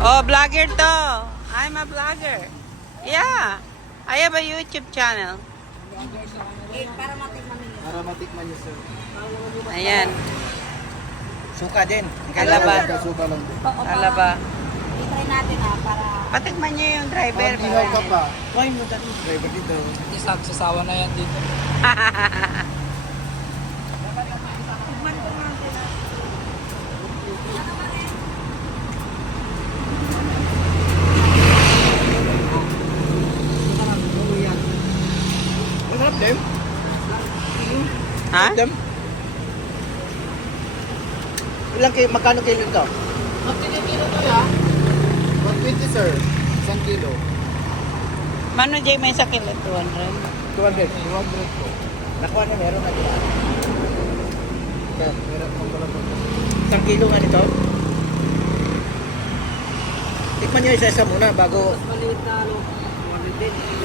Oh, vlogger to. I'm a vlogger. Yeah. I have a YouTube channel. Para matikman ninyo. Para matikman niyo, sir. Ayan. Suka din. Alaba. Suka lang din. Alaba. I-try natin para... Patikman niyo yung driver. Pag-ihaw ka pa. Why mo dati? Driver dito. Hindi sasawa na yan dito. Tikman ko nga sila. Masarap din. Ha? Dem. Magkano kilo ito? Magkano to ya? 120, sir. 1 kilo. Mano Jay may sakit 200. 200. 200 po. Nakuha na meron na dito. Meron po pala po. 1 kilo nga nito. Tikman nyo isa-isa muna bago... Maliit na ano. 100 din.